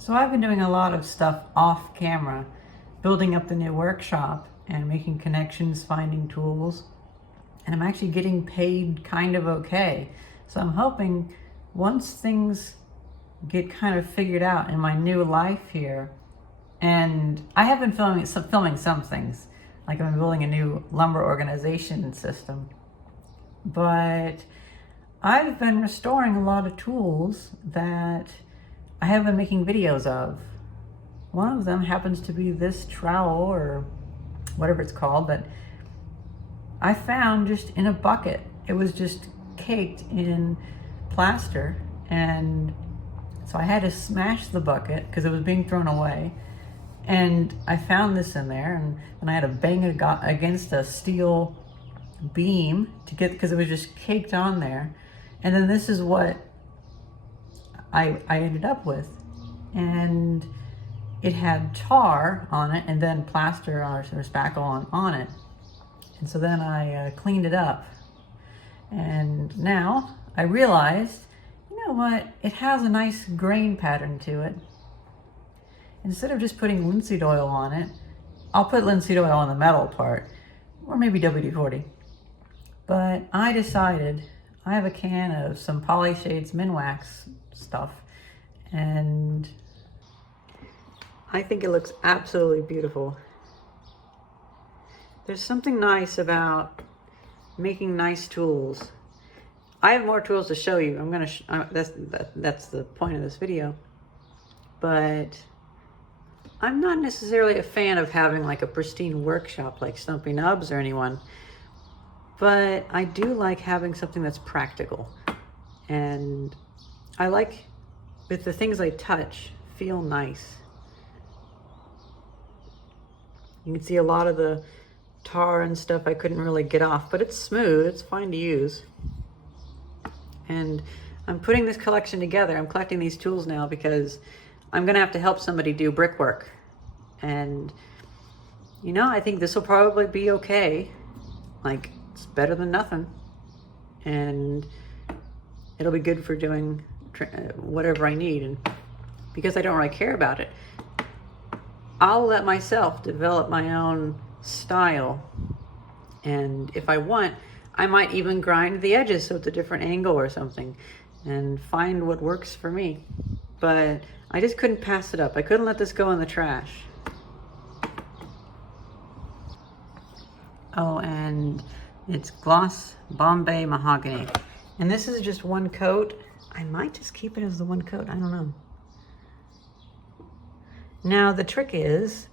So I've been doing a lot of stuff off camera, building up the new workshop and making connections, finding tools, and I'm actually getting paid kind of okay. So I'm hoping once things get kind of figured out in my new life here, and I have been filming some things, like I'm building a new lumber organization system, but I've been restoring a lot of tools that I have been making videos of. One of them happens to be this trowel, or whatever it's called, that I found just in a bucket. It was just caked in plaster, and so I had to smash the bucket because it was being thrown away. And I found this in there, and then I had to bang it against a steel beam to get, because it was just caked on there. And then this is what I ended up with. And it had tar on it and then plaster or spackle on it. And so then I cleaned it up. And now I realized, you know what? It has a nice grain pattern to it. Instead of just putting linseed oil on it, I'll put linseed oil on the metal part, or maybe WD-40. But I decided, I have a can of some PolyShades Minwax stuff, and I think it looks absolutely beautiful. There's something nice about making nice tools. I have more tools to show you. I'm gonna, that's the point of this video. But I'm not necessarily a fan of having like a pristine workshop like Stumpy Nubs or anyone. But I do like having something that's practical. And I like, with the things I touch, feel nice. You can see a lot of the tar and stuff I couldn't really get off, but it's smooth, it's fine to use. And I'm putting this collection together. I'm collecting these tools now because I'm gonna have to help somebody do brickwork. And you know, I think this will probably be okay. Like, it's better than nothing. And it'll be good for doing whatever I need. And because I don't really care about it, I'll let myself develop my own style. And if I want, I might even grind the edges so it's a different angle or something and find what works for me. But I just couldn't pass it up. I couldn't let this go in the trash. Oh, and it's gloss Bombay mahogany. And this is just one coat. I might just keep it as the one coat. I don't know. Now the trick is,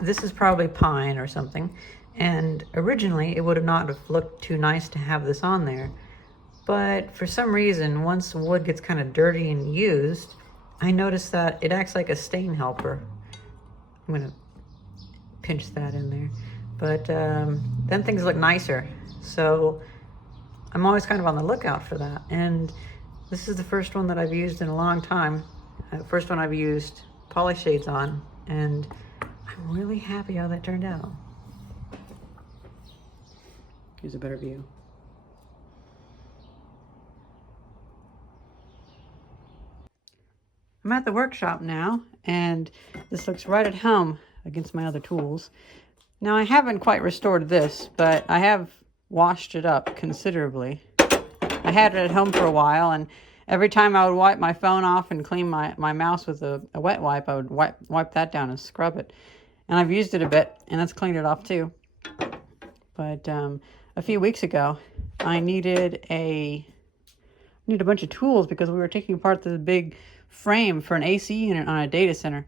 this is probably pine or something. And originally it would have not have looked too nice to have this on there. But for some reason, once wood gets kind of dirty and used, I noticed that it acts like a stain helper. I'm gonna pinch that in there. But then things look nicer. So I'm always kind of on the lookout for that. And this is the first one that I've used in a long time. First one I've used PolyShades on. And I'm really happy how that turned out. Here's a better view. I'm at the workshop now, and this looks right at home against my other tools. Now, I haven't quite restored this, but I have washed it up considerably. I had it at home for a while, and every time I would wipe my phone off and clean my mouse with a wet wipe, I would wipe that down and scrub it. And I've used it a bit, and that's cleaned it off too. But a few weeks ago, I needed a bunch of tools because we were taking apart this big frame for an AC unit on a data center.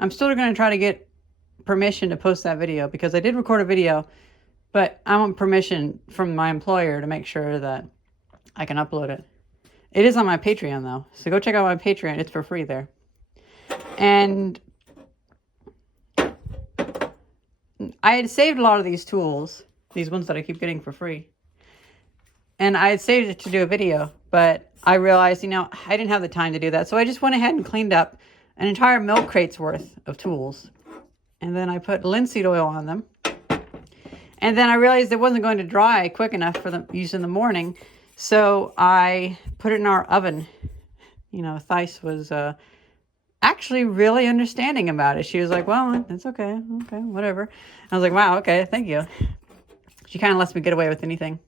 I'm still going to try to get permission to post that video, because I did record a video, but I want permission from my employer to make sure that I can upload it. It is on my Patreon though, so go check out my Patreon. It's for free there. And I had saved a lot of these tools, these ones that I keep getting for free. And I had saved it to do a video, but I realized, I didn't have the time to do that. So I just went ahead and cleaned up an entire milk crate's worth of tools. And then I put linseed oil on them. And then I realized it wasn't going to dry quick enough for the use in the morning. So I put it in our oven. Thais was actually really understanding about it. She was like, well, it's okay. Okay, whatever. I was like, wow, okay, thank you. She kind of lets me get away with anything.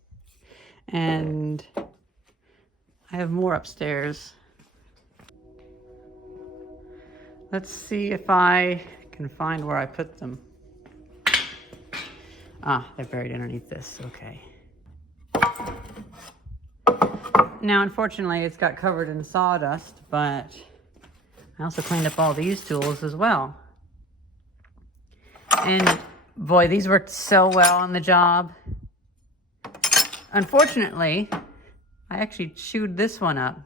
And I have more upstairs. Let's see if I can find where I put them. Ah, they're buried underneath this. Okay. Now, unfortunately, it's got covered in sawdust, but I also cleaned up all these tools as well. And boy, these worked so well on the job. Unfortunately, I actually chewed this one up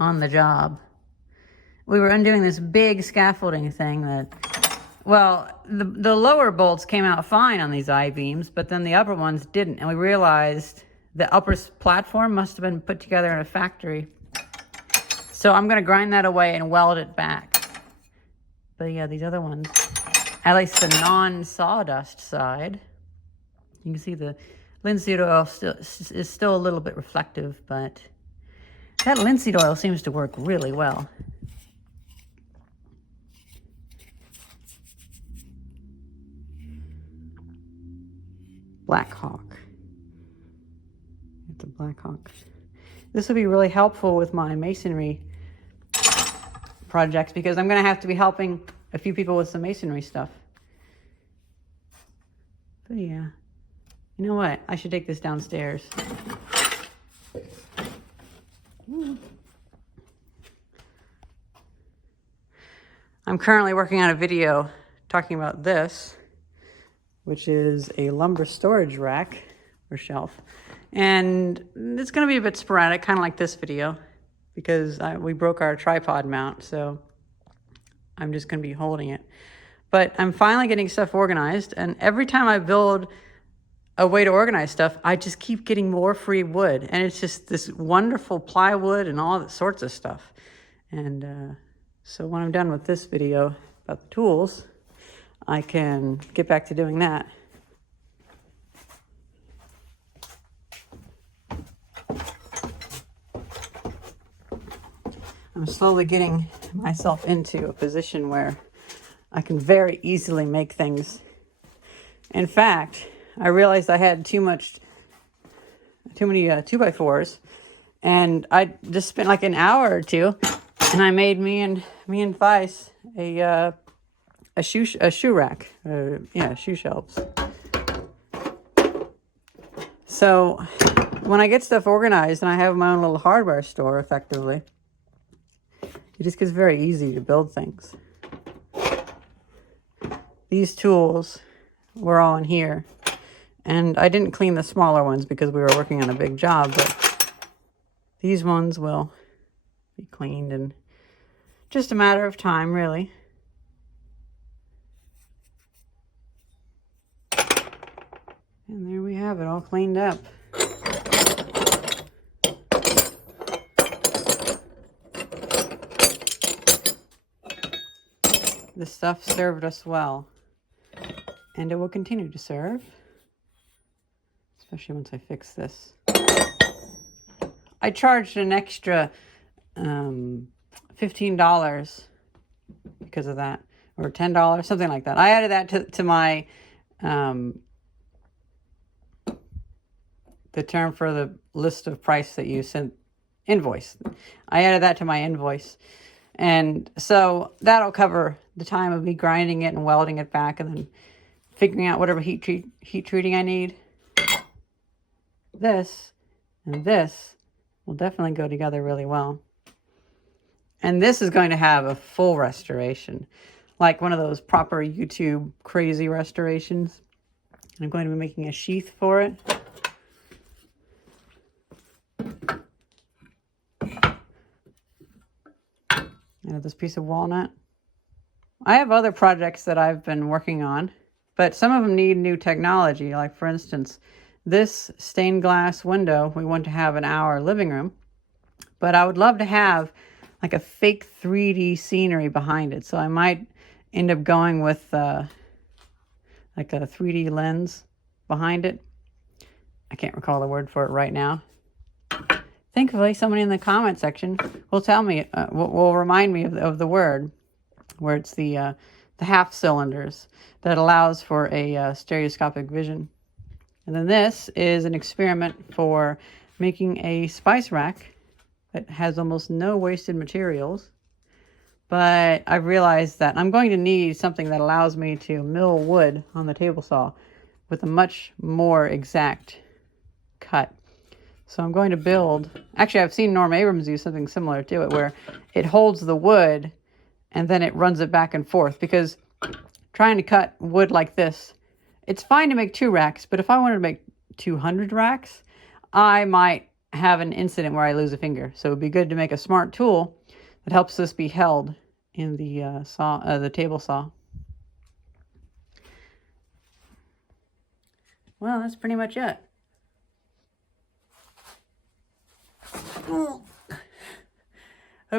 on the job. We were undoing this big scaffolding thing that, well, the lower bolts came out fine on these I-beams, but then the upper ones didn't. And we realized the upper platform must have been put together in a factory. So I'm going to grind that away and weld it back. But yeah, these other ones, at least the non-sawdust side, you can see the linseed oil is still a little bit reflective, but that linseed oil seems to work really well. Black Hawk. It's a Black Hawk. This will be really helpful with my masonry projects, because I'm going to have to be helping a few people with some masonry stuff. But yeah. You know what? I should take this downstairs. I'm currently working on a video talking about this, which is a lumber storage rack or shelf. And it's going to be a bit sporadic, kind of like this video, because we broke our tripod mount, so I'm just going to be holding it. But I'm finally getting stuff organized, and every time I build a way to organize stuff, I just keep getting more free wood, and it's just this wonderful plywood and all sorts of stuff. And so when I'm done with this video about the tools, I can get back to doing that. I'm slowly getting myself into a position where I can very easily make things. In fact, I realized I had too many 2x4s, and I just spent like an hour or two, and I made me and Thais a shoe rack, shoe shelves. So when I get stuff organized and I have my own little hardware store, effectively, it just gets very easy to build things. These tools were all in here. And I didn't clean the smaller ones because we were working on a big job, but these ones will be cleaned in just a matter of time, really. And there we have it, all cleaned up. This stuff served us well, and it will continue to serve. Especially once I fix this. I charged an extra $15 because of that, or $10, something like that. I added that to my the term for the list of price that you sent, invoice. I added that to my invoice, and so that'll cover the time of me grinding it and welding it back, and then figuring out whatever heat treating I need. This and this will definitely go together really well. And this is going to have a full restoration, like one of those proper YouTube crazy restorations. I'm going to be making a sheath for it. I have this piece of walnut. I have other projects that I've been working on, but some of them need new technology. Like, for instance, this stained glass window we want to have in our living room, but I would love to have like a fake 3D scenery behind it. So I might end up going with like a 3D lens behind it. I can't recall the word for it right now. Thankfully, somebody in the comment section will tell me, will remind me of the word, where it's the half cylinders that allows for a stereoscopic vision. And then this is an experiment for making a spice rack that has almost no wasted materials. But I've realized that I'm going to need something that allows me to mill wood on the table saw with a much more exact cut. So I'm going to build, actually I've seen Norm Abrams use something similar to it, where it holds the wood and then it runs it back and forth, because trying to cut wood like this, it's fine to make 2 racks, but if I wanted to make 200 racks, I might have an incident where I lose a finger. So it would be good to make a smart tool that helps this be held in the the table saw. Well, that's pretty much it. Hope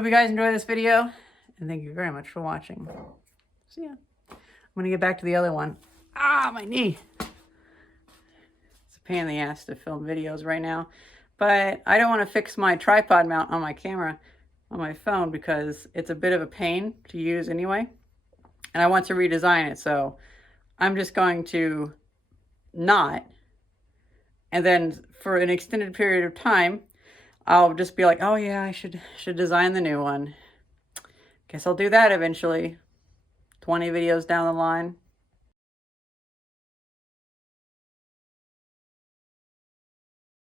you guys enjoyed this video, and thank you very much for watching. See ya. I'm going to get back to the other one. Ah, my knee. It's a pain in the ass to film videos right now, but I don't want to fix my tripod mount on my camera on my phone because it's a bit of a pain to use anyway, and I want to redesign it, so I'm just going to not, and then for an extended period of time I'll just be like, oh yeah, I should design the new one. Guess I'll do that eventually. 20 videos down the line.